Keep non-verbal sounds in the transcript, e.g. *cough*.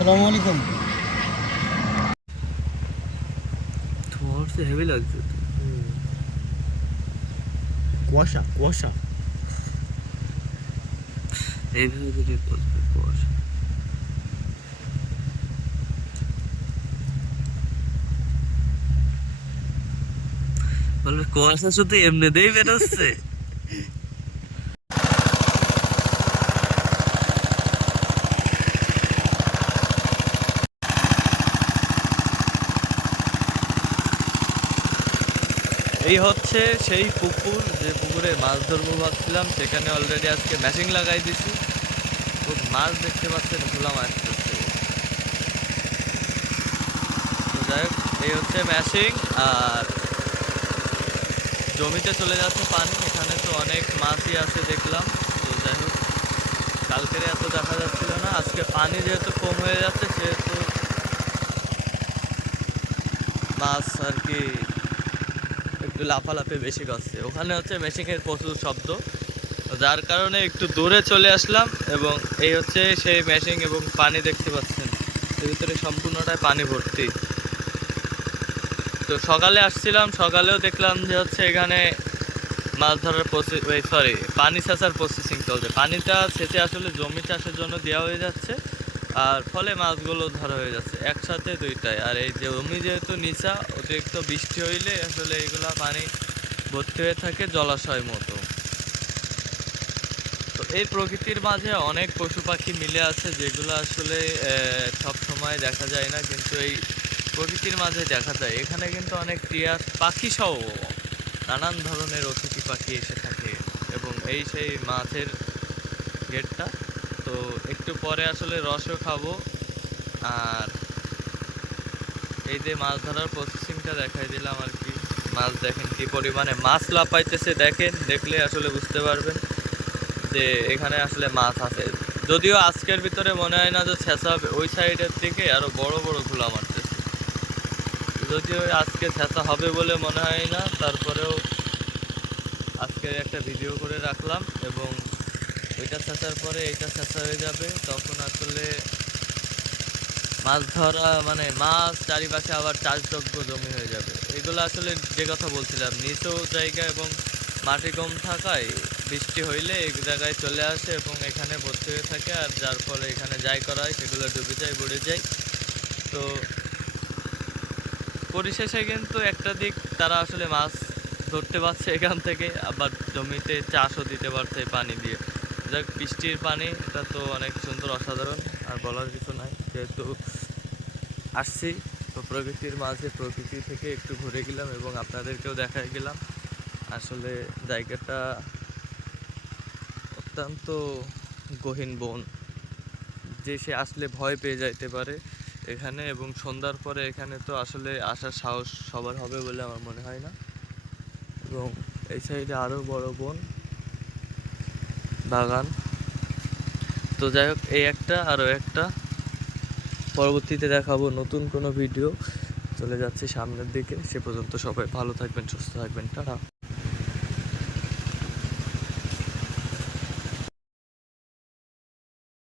আসসালামু আলাইকুম। তোমার তো হেভি লাগছে। কুয়াশা কুয়াশা। এইভাবে যদি কুয়াশা। বলবে কুয়াশা শুধু এমনিতেই বেরোচ্ছে। *laughs* এই হচ্ছে সেই পুকুর, যে পুকুরে মাছ ধরবো ভাবছিলাম, সেখানে অলরেডি আজকে ম্যাশিং লাগাই দিছি। তো মাছ দেখতে পাচ্ছেন ভোলা মাছ যাই হোক, এই হচ্ছে ম্যাশিং আর জমিতে চলে যাচ্ছে পানি, এখানে তো অনেক মাছই আছে দেখলাম। তো যাই হোক, কালকের এত দেখা যাচ্ছিল না, আজকে পানি যেহেতু কম হয়ে যাচ্ছে, সেহেতু মাছ আর কি একটু লাফালাফি বেশি করছে। ওখানে হচ্ছে মেশিনের প্রচুর শব্দ, যার কারণে একটু দূরে চলে আসলাম এবং এই হচ্ছে সেই মেশিং এবং পানি দেখতে পাচ্ছেন। এর ভিতরে সম্পূর্ণটাই পানি ভর্তি। তো সকালে আসছিলাম, সকালেও দেখলাম যে হচ্ছে এখানে মাছ ধরার প্রসেস সরি পানি সেচার প্রসেসিং চলছে। পানিটা সেচে আসলে জমি চাষের জন্য দেওয়া হয়ে যাচ্ছে। আর ফলে মাছগুলো ধরা হয়ে যাচ্ছে, একসাথে দুইটাই। আর এই যে জমি যেহেতু নিচা, অতিরিক্ত বৃষ্টি হইলে আসলে এইগুলা পানি ভর্তি হয়ে থাকে জলাশয় মতো। তো এই প্রকৃতির মাঝে অনেক পশু পাখি মিলে আছে যেগুলো আসলে সব সময় দেখা যায় না, কিন্তু এই প্রকৃতির মাঝে দেখা যায়। এখানে কিন্তু অনেক টিয়া পাখি সহ নানান ধরনের অতিথি পাখি এসে থাকে এবং এই সেই মাছের গেটটা, তো একটু পরে আসলে রসও খাব। আর এই যে মাছ ধরার প্রসেসিংটা দেখাই দিলাম আর কি। মাছ দেখেন কি পরিমাণে। মাছ লাপাইতেছে দেখেন, দেখলে আসলে বুঝতে পারবেন যে এখানে আসলে মাছ আছে। যদিও আজকের ভিতরে মনে হয় না যে ছেঁচা ওই সাইডের দিকে আরও বড় বড় ঘোলা মারতেছে। যদিও আজকে ছেঁচা হবে বলে মনে হয় না, তারপরেও আজকে একটা ভিডিও করে রাখলাম এবং ওইটা ছেঁচার পরে এটা ছেঁচা হয়ে যাবে। তখন আসলে মাছ ধরা মানে মাছ চারিপাশে আবার চাষযোগ্য জমি হয়ে যাবে। এগুলো আসলে যে কথা বলছিলাম নিচু জায়গা এবং মাটি কম থাকায় বৃষ্টি হইলে এক জায়গায় চলে আসে এবং এখানে ভর্তি হয়ে থাকে আর যার ফলে এখানে যাই করা হয় সেগুলো ডুবে যায়, বুড়ে যায়। তো পরিশেষে কিন্তু একটা দিক তারা আসলে মাছ ধরতে পারছে এখান থেকে, আবার জমিতে চাষও দিতে পারছে পানি দিয়ে। যাক, বৃষ্টির পানি, এটা তো অনেক সুন্দর, অসাধারণ, আর বলার কিছু নাই। যেহেতু আসছি, তো প্রকৃতির মাঝে, প্রকৃতি থেকে একটু ঘুরে গেলাম এবং আপনাদেরকেও দেখাই গেলাম। আসলে জায়গাটা অত্যন্ত গহীন বন। যে সে আসলে ভয় পেয়ে যাইতে পারে এখানে এবং সন্ধ্যার পরে এখানে তো আসলে আসার সাহস সবার হবে বলে আমার মনে হয় না। এবং এই সাইডে আরও বড় বন। বাগান। তো যাই হোক এই একটা আরও একটা। পরবর্তীতে দেখাবো নতুন কোনো ভিডিও। চলে যাচ্ছে সামনের দিকে। সে পর্যন্ত সবাই ভালো থাকবেন, সুস্থ থাকবেন। টাটা।